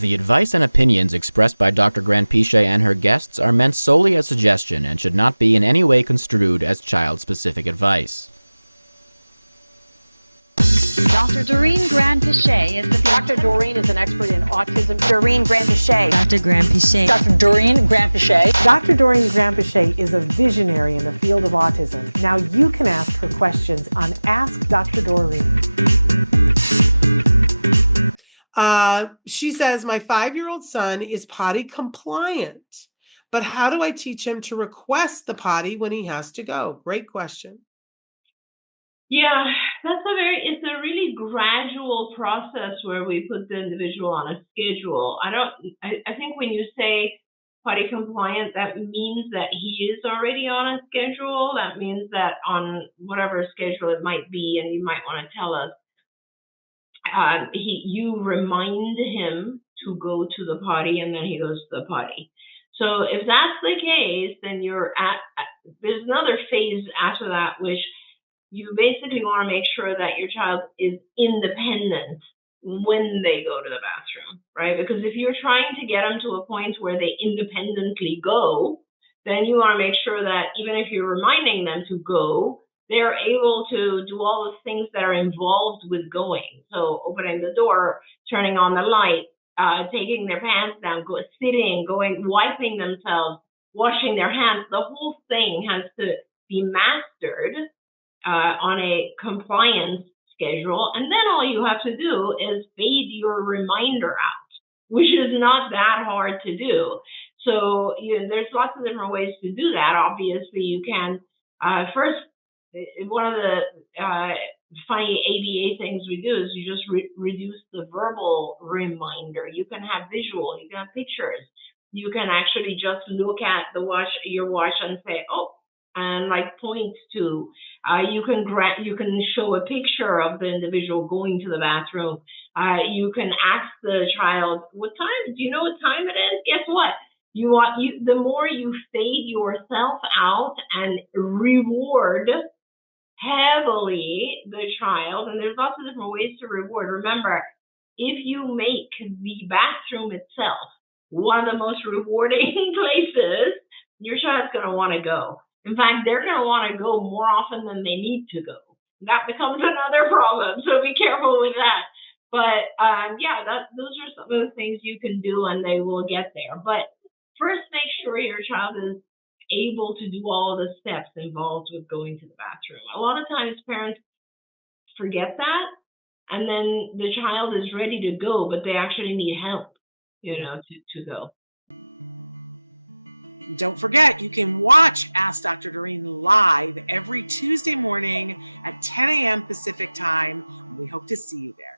The advice and opinions expressed by Dr. Ganpeesheh and her guests are meant solely as suggestion and should not be in any way construed as child-specific advice. Dr. Doreen Ganpeesheh is Dr. Doreen is an expert in autism. Doreen Ganpeesheh. Dr. Ganpeesheh. Dr. Doreen Ganpeesheh. Dr. Doreen Ganpeesheh is a visionary in the field of autism. Now you can ask her questions on Ask Dr. Doreen. She says, my 5-year-old son is potty compliant, but how do I teach him to request the potty when he has to go? Great question. Yeah, it's a really gradual process where we put the individual on a schedule. I think when you say potty compliant, that means that he is already on a schedule. That means that on whatever schedule it might be, and you might want to tell us, you remind him to go to the potty and then he goes to the potty. So if that's the case, then there's another phase after that, which you basically want to make sure that your child is independent when they go to the bathroom, right? Because if you're trying to get them to a point where they independently go, then you want to make sure that even if you're reminding them to go, they're able to do all the things that are involved with going. So opening the door, turning on the light, taking their pants down, sitting, going, wiping themselves, washing their hands. The whole thing has to be mastered on a compliance schedule. And then all you have to do is fade your reminder out, which is not that hard to do. So there's lots of different ways to do that. Obviously, you can first, one of the funny ABA things we do is you just reduce the verbal reminder. You can have visual, you can have pictures. You can actually just look at your watch and say, oh, and like point to. You can show a picture of the individual going to the bathroom. You can ask the child, what time? Do you know what time it is? Guess what? The more you fade yourself out and reward heavily the child, and there's lots of different ways to reward. Remember, if you make the bathroom itself one of the most rewarding places, your child's going to want to go. In fact, they're going to want to go more often than they need to go. That becomes another problem, so be careful with that. But those are some of the things you can do, and they will get there. But first, make sure your child is able to do all the steps involved with going to the bathroom. A lot of times parents forget that, and then the child is ready to go, but they actually need help, to go. Don't forget, you can watch Ask Dr. Doreen live every Tuesday morning at 10 a.m. Pacific time. We hope to see you there.